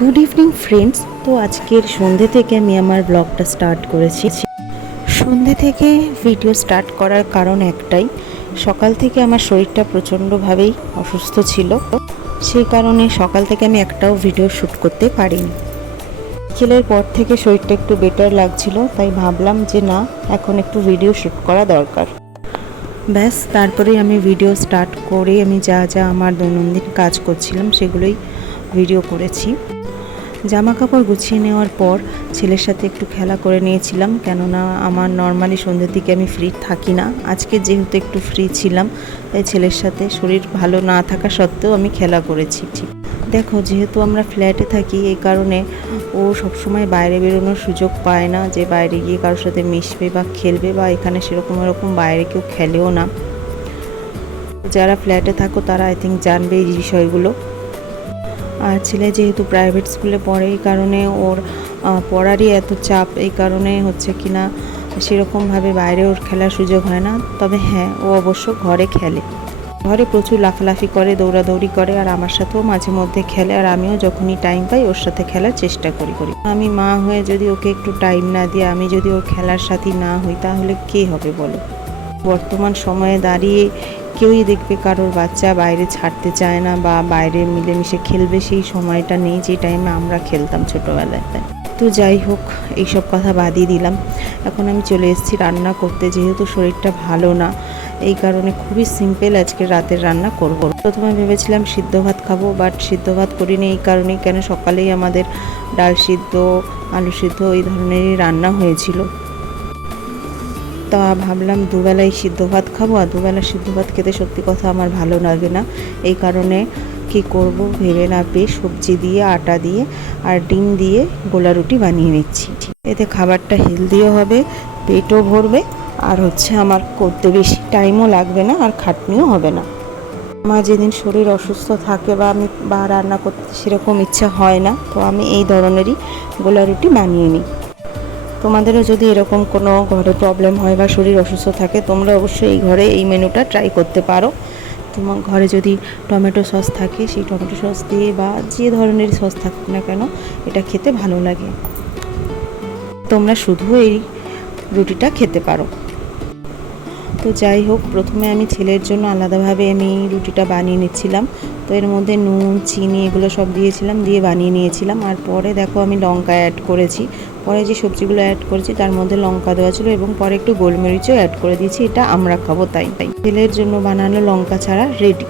Good evening friends. তো আজকের সন্ধ্যে থেকে আমি আমার ব্লগটা স্টার্ট করেছি। সন্ধ্যে থেকে ভিডিও স্টার্ট করার কারণ একটাই, সকাল থেকে আমার শরীরটা প্রচণ্ডভাবেই অসুস্থ ছিল, সেই কারণে সকাল থেকে আমি একটাও ভিডিও শ্যুট করতে পারিনি। বিকেলের পর থেকে শরীরটা একটু বেটার লাগছিল, তাই ভাবলাম যে না, এখন একটু ভিডিও শ্যুট করা দরকার। ব্যাস, তারপরেই আমি ভিডিও স্টার্ট করে আমি যা যা আমার দৈনন্দিন কাজ করছিলাম সেগুলোই ভিডিও করেছি। জামা কাপড় গুছিয়ে নেওয়ার পর ছেলের সাথে একটু খেলা করে নিয়েছিলাম, কেননা আমার নর্মালি সন্ধ্যের দিকে আমি ফ্রি থাকি না। আজকে যেহেতু একটু ফ্রি ছিলাম, তাই ছেলের সাথে শরীর ভালো না থাকা সত্ত্বেও আমি খেলা করেছি। দেখো, যেহেতু আমরা ফ্ল্যাটে থাকি, এই কারণে ও সবসময় বাইরে বেরোনোর সুযোগ পায় না যে বাইরে গিয়ে কারোর সাথে মিশবে বা খেলবে, বা এখানে সেরকম বাইরে কেউ খেলেও না। যারা ফ্ল্যাটে থাকো তারা আই থিঙ্ক জানবে এই বিষয়গুলো। আর ছেলে যেহেতু প্রাইভেট স্কুলে পড়ে, এই কারণে ওর পড়ারই এত চাপ, এই কারণে হচ্ছে কি না সেরকমভাবে বাইরে ওর খেলার সুযোগ হয় না। তবে হ্যাঁ, ও অবশ্য ঘরে খেলে, ঘরে প্রচুর লাফালাফি করে, দৌড়াদৌড়ি করে, আর আমার সাথেও মাঝে মধ্যে খেলে। আর আমিও যখনই টাইম পাই ওর সাথে খেলার চেষ্টা করি। আমি মা হয়ে যদি ওকে একটু টাইম না দিয়ে আমি যদি ওর খেলার সাথী না হই, তাহলে কে হবে বলো? বর্তমান সময়ে দাঁড়িয়ে কেউই দেখবে কারোর বাচ্চা বাইরে ছাড়তে চায় না বা বাইরে মিলেমিশে খেলবে, সেই সময়টা নেই যে টাইমে আমরা খেলতাম ছোটোবেলায়। তো যাই হোক, এইসব কথা বাদই দিলাম। এখন আমি চলে এসেছি রান্না করতে, যেহেতু শরীরটা ভালো না, এই কারণে খুবই সিম্পল আজকে রাতের রান্না করব। প্রথমে ভেবেছিলাম সিদ্ধ ভাত খাবো, বাট সিদ্ধ ভাত করিনি এই কারণেই, কেন সকালেই আমাদের ডাল সিদ্ধ, আলু সিদ্ধ এই ধরনেরই রান্না হয়েছিল। তা ভাবলাম দুবেলাই সিদ্ধ ভাত খাবো, আর দুবেলা সিদ্ধ ভাত খেতে সত্যি কথা আমার ভালো লাগে না। এই কারণে কি করব ভেবে না পেয়ে সবজি দিয়ে, আটা দিয়ে আর ডিম দিয়ে গোলা রুটি বানিয়ে নিচ্ছি। এতে খাবারটা হেলদিও হবে, পেটও ভরবে, আর আমার করতে বেশি টাইমও লাগবে না, আর খাটনিও হবে না। আমার যেদিন শরীর অসুস্থ থাকে বা রান্না করতে সেরকম ইচ্ছা হয় না, তো আমি এই ধরনেরই গোলা রুটি বানিয়ে নিই। তোমাদেরও যদি এরকম কোনো ঘরে প্রবলেম হয় বা শরীর অসুস্থ থাকে, তোমরা অবশ্যই এই ঘরে এই মেনুটা ট্রাই করতে পারো। তোমার ঘরে যদি টমেটো সস থাকে, সেই টমেটো সস দিয়ে বা যে ধরনের সস থাকুক না কেন, এটা খেতে ভালো লাগে। তোমরা শুধু এই রুটিটা খেতে পারো। তো যাই হোক, প্রথমে আমি ছেলের জন্য আলাদাভাবে আমি রুটিটা বানিয়ে নিচ্ছিলাম। তো এর মধ্যে নুন, চিনি এগুলো সব দিয়েছিলাম, দিয়ে বানিয়ে নিয়েছিলাম। আর পরে দেখো আমি লঙ্কা অ্যাড করেছি, পরে যে সবজিগুলো অ্যাড করেছি তার মধ্যে লঙ্কা দেওয়া ছিল, এবং পরে একটু গোলমরিচও অ্যাড করে দিয়েছি। এটা আমরা খাবো তাই ছেলের জন্য বানানো লঙ্কা ছাড়া রেডি।